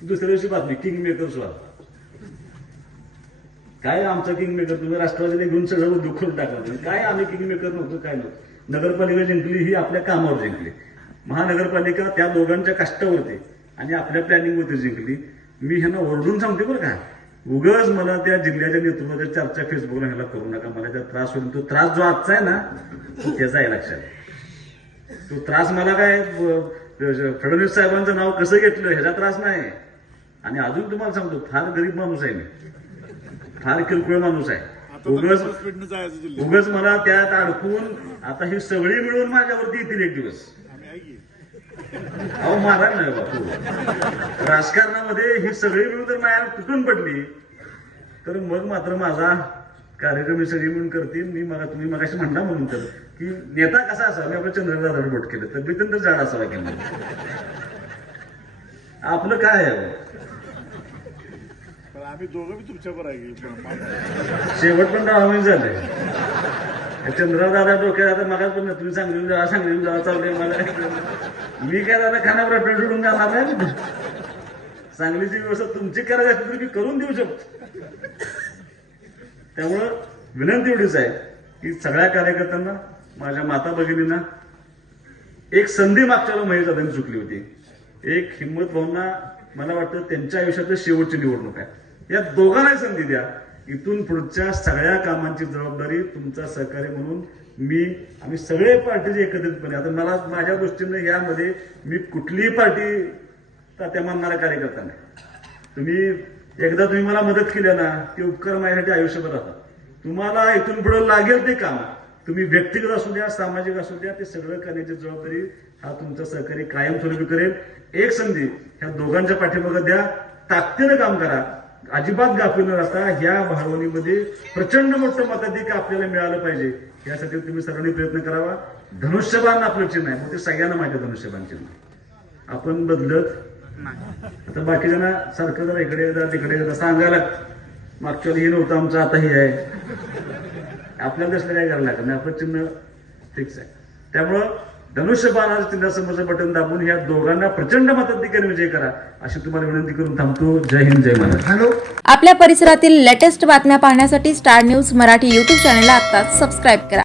दुसऱ्या दिवशी बातमी किंग मेकर स्वाद. काय आमचा किंग मेकर, तुम्ही राष्ट्रवादीने घेऊन सगळं उद्योग करून टाकला. काय आम्ही किंग मेकर नव्हतो, काय नव्हतं. नगरपालिका जिंकली ही आपल्या कामावर जिंकली. महानगरपालिका त्या दोघांच्या कष्टावरती आणि आपल्या प्लॅनिंगवरती जिंकली. मी ह्यांना ओरडून सांगते बरं का, उगाच मला त्या जिल्ह्याच्या नेतृत्वाच्या चर्चा फेसबुकला ह्याला करू नका. मला त्या त्रास होईल. तो त्रास जो आजचा आहे ना, त्याचा आहे लक्षात. तो त्रास मला काय फडणवीस साहेबांचं नाव कसं घेतलं ह्याचा त्रास नाही. आणि अजून तुम्हाला सांगतो, फार गरीब माणूस आहे मी, फार किरकोळ माणूस आहे. उगाच मला त्यात अडकून आता ही सगळी मिळून माझ्यावरती येतील एक दिवस. अहो महाराज नाही बापू, राजकारणामध्ये ही सगळी मिळून जर माझ्या तुटून पडली तर मग मात्र माझा कार्यक्रम ही सगळी मिळून करतील. तुम्ही मगाशी म्हणला म्हणून तर की नेता कसा असावा, मी आपलं चंद्रकांत बोट केलं तर मी तर जाड असावा की नाही. आपलं काय आहे आम्ही दोघं बी तुमच्यावर आहे. शेवट पण राहावं झालंय. चंद्रराव दादा डोक्यात आता मगाच पण तुम्ही सांगली जावा चाललंय मला. मी काय दादा खाण्यावर रट्टा सोडून जाणार नाही. सांगलीची व्यवस्था तुमची करायची असली तरी मी करून देऊ शकतो. त्यामुळं विनंती एवढीच आहे की सगळ्या कार्यकर्त्यांना, माझ्या माता भगिनींना एक संधी मागच्या वेळेला महेश दादांनी चुकली होती. एक हिम्मत भाऊंना मला वाटतं त्यांच्या आयुष्यातली शेवटची निवडणूक आहे. या दोघांनाही संधी द्या. इथून पुढच्या सगळ्या कामांची जबाबदारी तुमचा सहकारी म्हणून आम्ही सगळे पार्टीचे एकत्रितपणे, आता मला माझ्या दृष्टीनं यामध्ये मी कुठलीही पार्टी त्या मानणारा कार्यकर्ता नाही. एकदा तुम्ही मला मदत केली ना, ते उपकार माझ्यासाठी आयुष्यभर राहतात. तुम्हाला इथून पुढे लागेल ते काम, तुम्ही व्यक्तिगत असू द्या, सामाजिक असू द्या, ते सगळं करण्याची जबाबदारी हा तुमचा सहकारी कायमस्वरूपी करेल. एक संधी ह्या दोघांच्या पाठीमागे द्या, ताकदीनं काम करा. अजिबात गाफील न राहता ह्या भाळवणीमध्ये प्रचंड मोठं मताधिक्य आपल्याला मिळालं पाहिजे, यासाठी तुम्ही सर्वांनी प्रयत्न करावा. धनुष्यबाण आपलं चिन्ह आहे, मग ते सगळ्यांना माहिती धनुष्यबाण चिन्ह. आपण बदलत आता बाकीच्यांना सारखं जरा इकडे जा तिकडे सांगायला, मागच्या हे नव्हतं आमचं आता हे आहे. आपल्याला तसलं काय करायला लागत नाही, आपलं चिन्ह फिक्स आहे. त्यामुळं धनुष्यबाणाचं चिन्हासमोरचं बटन दाबून ह्या दोघांना प्रचंड मताधिक्याने विजय करा, अशी तुम्हाला विनंती करून थांबतो. जय हिंद, जय महाराष्ट्र. हॅलो, आपल्या परिसरातील लेटेस्ट बातम्या पाहण्यासाठी स्टार न्यूज मराठी यूट्यूब चॅनलला आत्ताच सबस्क्राईब करा.